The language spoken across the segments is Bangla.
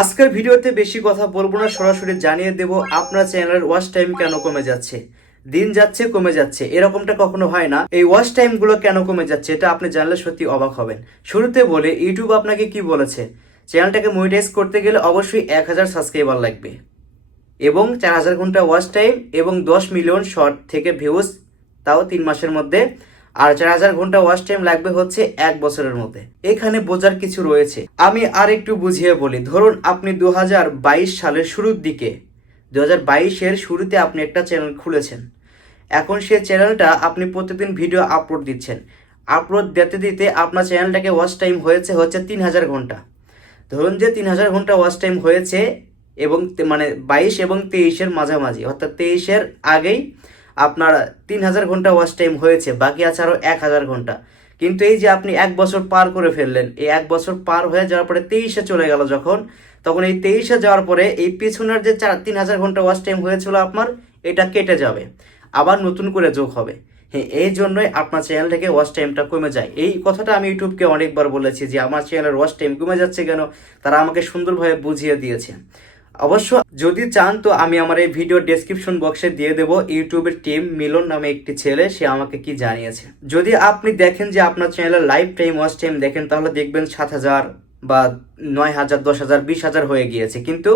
আজকের ভিডিওতে বেশি কথা বলবো না, সরাসরি জানিয়ে দেব আপনার চ্যানেলের ওয়াচ টাইম কেন কমে যাচ্ছে। দিন যাচ্ছে কমে যাচ্ছে, এরকমটা কখনো হয় না। এই ওয়াচ টাইম গুলো কেন কমে যাচ্ছে এটা আপনি জানলে সত্যি অবাক হবেন। শুরুতে বলে ইউটিউব আপনাকে কি বলেছে, চ্যানেলটাকে মনিটাইজ করতে গেলে অবশ্যই 1000 সাবস্ক্রাইবার লাগবে এবং 4000 ঘন্টা ওয়াচ টাইম এবং 10 মিলিয়ন শর্ট থেকে ভিউজ, তাও 3 মাসের মধ্যে। আর 4000 ঘন্টা ওয়াচ টাইম লাগবে হচ্ছে 1 বছরের মধ্যে। এখানে বোঝার কিছু রয়েছে, আমি আর একটু বুঝিয়ে বলি। ধরুন আপনি 2022 সালের শুরুর দিকে, 2022-এর শুরুতে আপনি একটা চ্যানেল খুলেছেন। এখন সেই চ্যানেলটা আপনি প্রতিদিন ভিডিও আপলোড দিচ্ছেন। আপলোড দিতে দিতে আপনার চ্যানেলটাকে ওয়াচ টাইম হচ্ছে 3000 ঘন্টা। ধরুন যে 3000 ঘন্টা ওয়াচ টাইম হয়েছে এবং মানে 22 এবং 23-এর মাঝামাঝি, অর্থাৎ 23-এর আগেই আপনার 3000 ঘন্টা ওয়াচ টাইম হয়েছে, বাকি আছে আরও 1000 ঘন্টা। কিন্তু এই যে আপনি 1 বছর পার করে ফেললেন, এই 1 বছর পার হয়ে যাওয়ার পরে 23-এ চলে গেল যখন, তখন এই 23-এ যাওয়ার পরে এই পিছনের যে 3000 ঘন্টা ওয়াচ টাইম হয়েছিল আপনার, এটা কেটে যাবে, আবার নতুন করে যোগ হবে। হ্যাঁ, এই জন্যই আপনার চ্যানেল থেকে ওয়াচ টাইমটা কমে যায়। এই কথাটা আমি ইউটিউবকে অনেকবার বলেছি যে আমার চ্যানেলের ওয়াচ টাইম কমে যাচ্ছে কেন, তারা আমাকে সুন্দরভাবে বুঝিয়ে দিয়েছে। অবশ্য যদি চান তো আমি আমার এই ভিডিও ডেসক্রিপশন বক্সে দিয়ে দেব ইউটিউবের টিম মিলন নামে একটি ছেলে, সে আমাকে কি জানিয়েছে। যদি আপনি দেখেন যে আপনার চ্যানেলের লাইভ টাইম ওয়াচ টাইম দেখেন, তাহলে দেখবেন 7000 বা 9000, 10000, 20000 হয়ে গিয়েছে, কিন্তু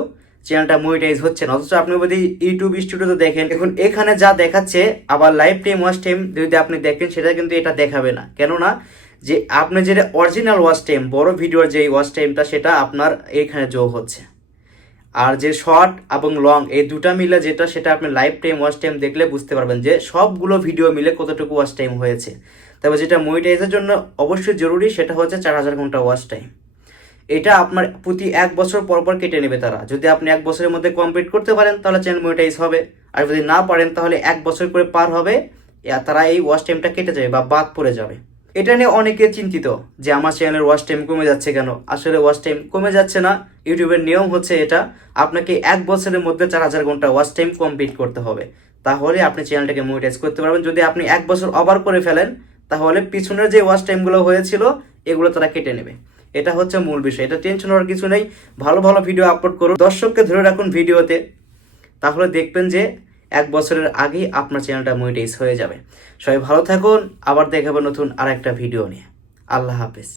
চ্যানেলটা মনিটাইজ হচ্ছে না। অথচ আপনি যদি ইউটিউব স্টুডিওতে দেখেন, এখন এখানে যা দেখাচ্ছে, আবার লাইভ টাইম ওয়াচ টাইম যদি আপনি দেখেন সেটা কিন্তু এটা দেখাবে না। কেননা যে আপনি যেটা অরিজিনাল ওয়াচ টাইম, বড় ভিডিওর যে ওয়াচ টাইমটা, সেটা আপনার এখানে যোগ হচ্ছে। আর যে শর্ট এবং লং এই দুটা মিলে যেটা, সেটা আপনি লাইভ টাইম ওয়াচ টাইম দেখলে বুঝতে পারবেন যে সবগুলো ভিডিও মিলে কতটুকু ওয়াচ টাইম হয়েছে। তবে যেটা মনিটাইজের জন্য অবশ্যই জরুরি সেটা হচ্ছে 4000 ঘন্টা ওয়াচ টাইম। এটা আপনার প্রতি 1 বছর পর পর কেটে নেবে তারা। যদি আপনি 1 বছরের মধ্যে কমপ্লিট করতে পারেন তাহলে চ্যানেল মনিটাইজ হবে, আর যদি না পারেন তাহলে 1 বছর করে পার হবে, তারা এই ওয়াচ টাইমটা কেটে যাবে বা বাদ পড়ে যাবে। এটা নিয়ে অনেকে চিন্তিত যে আমার চ্যানেলের ওয়াচ টাইম কমে যাচ্ছে কেন। আসলে ওয়াচ টাইম কমে যাচ্ছে না, ইউটিউবের নিয়ম হচ্ছে এটা, আপনাকে 1 বছরের মধ্যে 4000 ঘন্টা ওয়াচ টাইম কমপ্লিট করতে হবে, তাহলে আপনি চ্যানেলটাকে মনিটাইজ করতে পারবেন। যদি আপনি 1 বছর ওভার করে ফেলেন তাহলে পিছনের যে ওয়াচ টাইমগুলো হয়েছিল এগুলো তারা কেটে নেবে। এটা হচ্ছে মূল বিষয়, এটা টেনশন হওয়ার কিছু নেই। ভালো ভালো ভিডিও আপলোড করুন, দর্শককে ধরে রাখুন ভিডিওতে, তাহলে দেখবেন যে 1 বছরের আগেই আপনার চ্যানেলটা মনিটাইজ হয়ে যাবে। সবাই ভালো থাকুন, আবার দেখাবো নতুন আরেকটা ভিডিও নিয়ে। আল্লাহ হাফেজ।